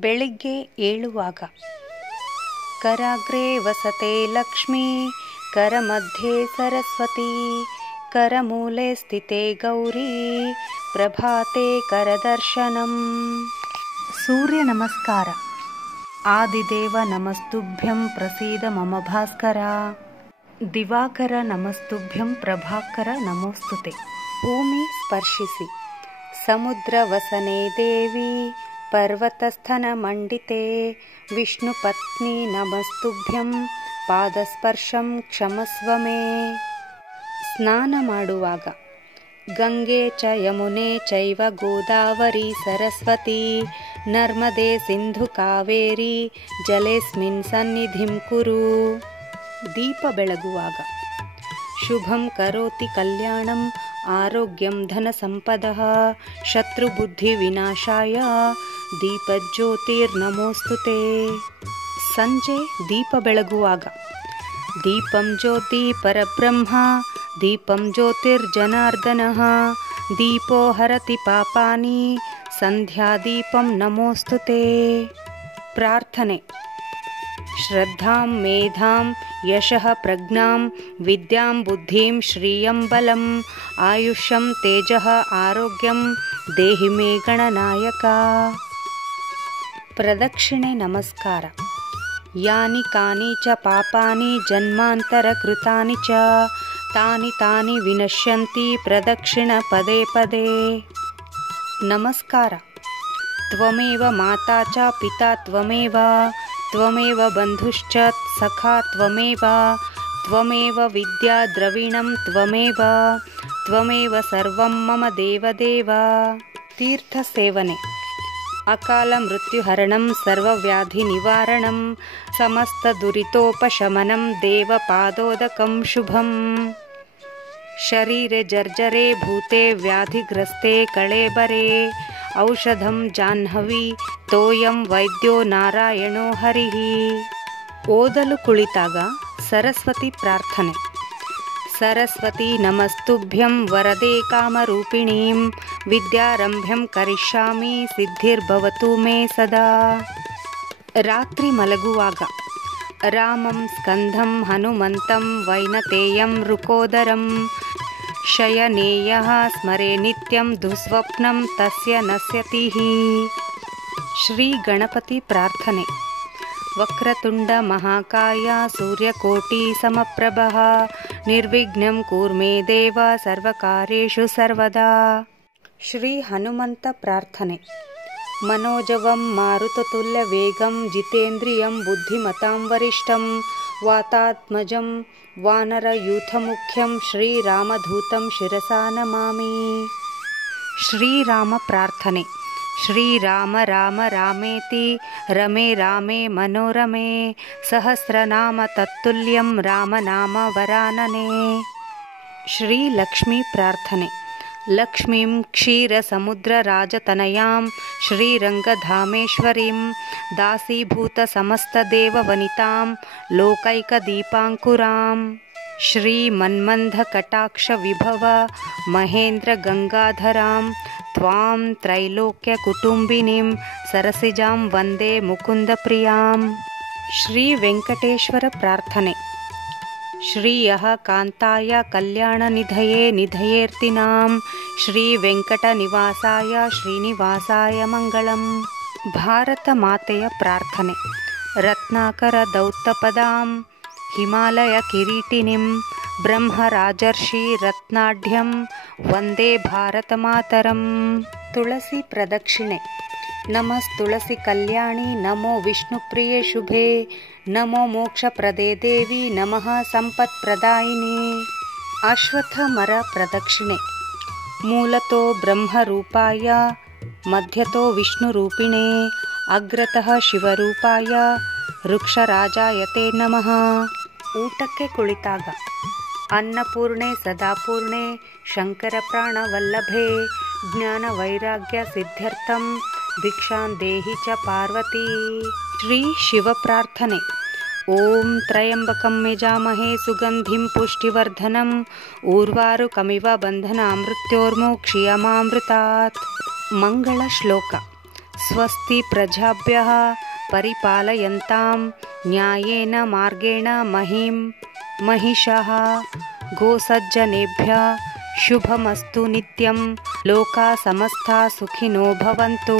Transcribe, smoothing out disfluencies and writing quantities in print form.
ಬೆಳಿಗ್ಗೆ ಏಳುವಾಗ ಕರಾಗ್ರೇ ವಸತೆ ಲಕ್ಷ್ಮೀ ಕರಮಧ್ಯೆ ಸರಸ್ವತಿ ಕರಮೂಲೆ ಸ್ಥಿತೆ ಗೌರಿ ಪ್ರಭಾತೆ ಕರದರ್ಶನಂ. ಸೂರ್ಯ ನಮಸ್ಕಾರ. ಆದಿದೇವ ನಮಸ್ತುಭ್ಯಂ ಪ್ರಸೀದ ಮಮ ಭಾಸ್ಕರ. ದಿವಾಕರ ನಮಸ್ತುಭ್ಯಂ ಪ್ರಭಾಕರ ನಮೋಸ್ತುತೆ. ಭೂಮಿ ಸ್ಪರ್ಶಿಸಿ. ಸಮುದ್ರ ವಸನೆ ದೇವಿ ಪರ್ವತಸ್ಥನ ಮಂಡಿತೆ ವಿಷ್ಣು ಪತ್ನಿ ನಮಸ್ತುಭ್ಯಂ ಪಾದಸ್ಪರ್ಶಂ ಕ್ಷಮಸ್ವ ಮೇ. ಸ್ನಾನ ಮಾಡುವಾಗ ಗಂಗೆ ಚ ಯಮುನೆ ಚೈವ ಗೋದಾವರಿ ಸರಸ್ವತಿ ನರ್ಮದೆ ಸಿಂಧು ಕಾವೇರಿ ಜಲೇಸ್ಮಿನ್ ಸನ್ನಿಧಿಂ ಕುರು. ದೀಪ ಬೆಳಗುವಾಗ ಶುಭಂ ಕರೋತಿ ಕಲ್ಯಾಣಂ ಆರೋಗ್ಯಂ ಧನ ಸಂಪದಃ ಶತ್ರುಬುದ್ಧಿ ವಿನಾಶಾಯ ದೀಪಜ್ಯೋತಿರ್ನಮೋಸ್ತುತೆ. ಸಂಜೆ ದೀಪ ಬೆಳಗುವಾಗ ದೀಪಂ ಜ್ಯೋತಿ ಪರಬ್ರಹ್ಮ ದೀಪಂ ಜ್ಯೋತಿರ್ಜನಾರ್ದನಃ ದೀಪೋ ಹರತಿ ಪಾಪಾನಿ ಸಂಧ್ಯಾದೀಪಂ ನಮೋಸ್ತುತೆ. ಪ್ರಾರ್ಥನೆ. ಶ್ರದ್ಧಾಂ ಮೇಧಾಂ ಯಶಃ ಪ್ರಜ್ಞಾಂ ವಿದ್ಯಾಂ ಬುದ್ಧಿಂ ಶ್ರಿಯಂ ಬಲಂ ಆಯುಷ್ಯಂ ತೇಜಃ ಆರೋಗ್ಯಂ ದೇಹಿ ಮೇ ಗಣನಾಯಕ. ಪ್ರದಕ್ಷಿಣೆ ನಮಸ್ಕಾರ. ಯಾನಿ ಕಾನಿ ಚ ಪಾಪಾನಿ ಜನ್ಮಾಂತರ ಕೃತಾನಿ ಚ ತಾನಿ ತಾನಿ ವಿನಶ್ಯಂತಿ ಪ್ರದಕ್ಷಿಣ ಪದೇ ಪದೇ. ನಮಸ್ಕಾರ. ತ್ವಮೇವ ಮಾತಾ ಚ ಪಿತಾ ತ್ವಮೇವ ತ್ವಮೇವ ಬಂಧುಶ್ಚ ಸಖಾ ತ್ವಮೇವ ತ್ವಮೇವ ವಿದ್ಯಾ ದ್ರವಿಣಂ ತ್ವಮೇವ ತ್ವಮೇವ ಸರ್ವಂ ಮಮ ದೇವದೇವ. ತೀರ್ಥ ಸೇವನೆ. ಅಕಾಲ ಮೃತ್ಯುಹರಣಂ ಸರ್ವವ್ಯಾಧಿ ನಿವಾರಣಂ ಸಮಸ್ತ ದುರಿತೋಪಶಮನಂ ದೇವ ಪಾದೋದಕಂ ಶುಭಂ. ಶರೀರೆ ಜರ್ಜರೆ ಭೂತೆ ವ್ಯಾಧಿಗ್ರಸ್ತೆ ಕಳೇಬರೆ ಔಷಧಂ ಜಾಹ್ನವಿ ತೋಯಂ ವೈದ್ಯೋ ನಾರಾಯಣೋ ಹರಿಃ. ಓದಲು ಕುಳಿತಾಗ ಸರಸ್ವತಿ ಪ್ರಾರ್ಥನೆ. ಸರಸ್ವತಿ ನಮಸ್ತುಭ್ಯಂ ವರದೆ ಕಾಮರೂಪಿಣೀಂ ವಿದ್ಯಾರಂಭ್ಯಂ ಕರಿಷ್ಯಾಮಿ ಸಿದ್ಧಿರ್ಭವತು ಮೇ ಸದಾ. ರಾತ್ರಿ ಮಲಗುವಾಗ ರಾಮಂ ಸ್ಕಂಧಂ ಹನುಮಂತಂ ವೈನತೇಯಂ ರುಕೋದರಂ ಶಯನೇಯಃ ಸ್ಮರೆ ನಿತ್ಯಂ ದುಸ್ವಪ್ನಂ ತಸ್ಯ ನಶ್ಯತಿ. ಶ್ರೀ ಗಣಪತಿ ಪ್ರಾರ್ಥನೆ. ವಕ್ರತುಂಡ ಮಹಾಕಾಯ ಸೂರ್ಯಕೋಟಿ ಸಮಪ್ರಭಃ ನಿರ್ವಿಘ್ನಂ ಕುರ್ಮೇ ದೇವ ಸರ್ವಕಾರ್ಯೇಷು ಸರ್ವದಾ. ಶ್ರೀ ಹನುಮಂತ ಪ್ರಾರ್ಥನೆ. ಮನೋಜವಂ ಮಾರುತತುಲ್ಯ ವೇಗಂ ಜಿತೇಂದ್ರಿಯಂ ಬುದ್ಧಿಮತಾಂ ವರಿಷ್ಠಂ ವಾತಾತ್ಮಜಂ ವಾನರಯೂಥಮುಖ್ಯಂ ಶ್ರೀರಾಮಧೂತಂ ಶಿರಸಾ ನಮಾಮಿ. ಶ್ರೀರಾಮ ಪ್ರಾರ್ಥನೆ. ಶ್ರೀರಾಮ ರಾಮ ರಾಮೇತಿ ರಮೇ ರಾಮೇ ಮನೋರಮೆ ಸಹಸ್ರನಾಮ ತತ್ತುಲ್ಯಂ ರಾಮನಾಮ ವರಾನನೆ. ಶ್ರೀ ಲಕ್ಷ್ಮೀ ಪ್ರಾರ್ಥನೆ. ಲಕ್ಷ್ಮೀಂ ಕ್ಷೀರಸಮುದ್ರರಾಜತನಯಾಂ ಶ್ರೀರಂಗಧಾಮೇಶ್ವರೀಂ ದಾಸೀಭೂತ ಸಮಸ್ತದೇವವನಿತಾಂ ಲೋಕೈಕದೀಪಾಂಕುರಾಂ ಶ್ರೀಮನ್ಮಂದಕಟಾಕ್ಷವಿಭವ ಮಹೇಂದ್ರಗಂಗಾಧರಾಂ ತ್ವಾಂ ತ್ರೈಲೋಕ್ಯಕುಟುಂಬಿನೀಂ ಸರಸಿಜಾಂ ವಂದೇ ಮುಕುಂದಪ್ರಿಯಾಂ. ಶ್ರೀ ವೆಂಕಟೇಶ್ವರ ಪ್ರಾರ್ಥನೆ. ಶ್ರೀಯಃ ಕಾಂತಾಯ ಕಲ್ಯಾಣನಿಧಯೇ ನಿಧಯೇರ್ತಿನಾಂ ಶ್ರೀ ವೆಂಕಟನಿವಾಸಾಯ ಶ್ರೀನಿವಾಸಾಯ ಮಂಗಳಂ. ಭಾರತ ಮಾತೆಯ ಪ್ರಾರ್ಥನೆ. ರತ್ನಾಕರ ದೌತ್ತಪದಾಂ ಹಿಮಾಲಯ ಕಿರೀಟಿನಿಂ ಬ್ರಹ್ಮರಾಜರ್ಷಿ ರತ್ನಾಢ್ಯಂ ವಂದೇ ಭಾರತ ಮಾತರಂ. ತುಳಸಿ ಪ್ರದಕ್ಷಿಣೆ. ನಮಸ್ತುಳಸಿ ಕಲ್ಯಾಣಿ ನಮೋ ವಿಷ್ಣುಪ್ರಿಯೆ ಶುಭೆ ನಮೋ ಮೋಕ್ಷಪ್ರದೇ ದೇವಿ ನಮಃ ಸಂಪತ್ಪ್ರದಾಯಿನಿ. ಅಶ್ವತ್ಥ ಮರ ಪ್ರದಕ್ಷಿಣೆ. ಮೂಲತೋ ಬ್ರಹ್ಮರೂಪಾಯ ಮಧ್ಯತೋ ವಿಷ್ಣುರೂಪಿಣೆ ಅಗ್ರತಃ ಶಿವರೂಪಾಯ ವೃಕ್ಷರಾಜಾಯತೆ ನಮಃ. ಊಟಕ್ಕೆ ಕುಳಿತಾಗ ಅನ್ನಪೂರ್ಣೆ ಸದಾಪೂರ್ಣೆ ಶಂಕರ ಪ್ರಾಣವಲ್ಲಭೆ ಜ್ಞಾನ ವೈರಾಗ್ಯ ಸಿದ್ಧ್ಯರ್ಥಂ ಭಿಕ್ಷಾಂ ದೇಹಿ ಚ ಪಾರ್ವತಿ. ಶ್ರೀ ಶಿವ ಪ್ರಾರ್ಥನೆ. ಓಂ ತ್ರಯಂಬಕಂ ಯಜಾಮಹೇ ಸುಗಂಧಿಂ ಪುಷ್ಟಿವರ್ಧನಂ ಉರ್ವಾರುಕಮಿವ ಬಂಧನಾಮೃತ್ಯೋರ್ಮೋಕ್ಷಿಯಮಾಮೃತಾತ್. ಮಂಗಳ ಶ್ಲೋಕ. ಸ್ವಸ್ತಿ ಪ್ರಜಾಭ್ಯಃ ಪರಿಪಾಲಯಂತಾಂ ನ್ಯಾಯೇನ ಮಾರ್ಗೇಣ ಮಹಿಂ ಮಹಿಷಃ ಗೋಸಜ್ಜನೇಭ್ಯಃ ಶುಭಮಸ್ತು ನಿತ್ಯಂ ಲೋಕಾ ಸಮಸ್ತಾ ಸುಖಿನೋ ಭವಂತು.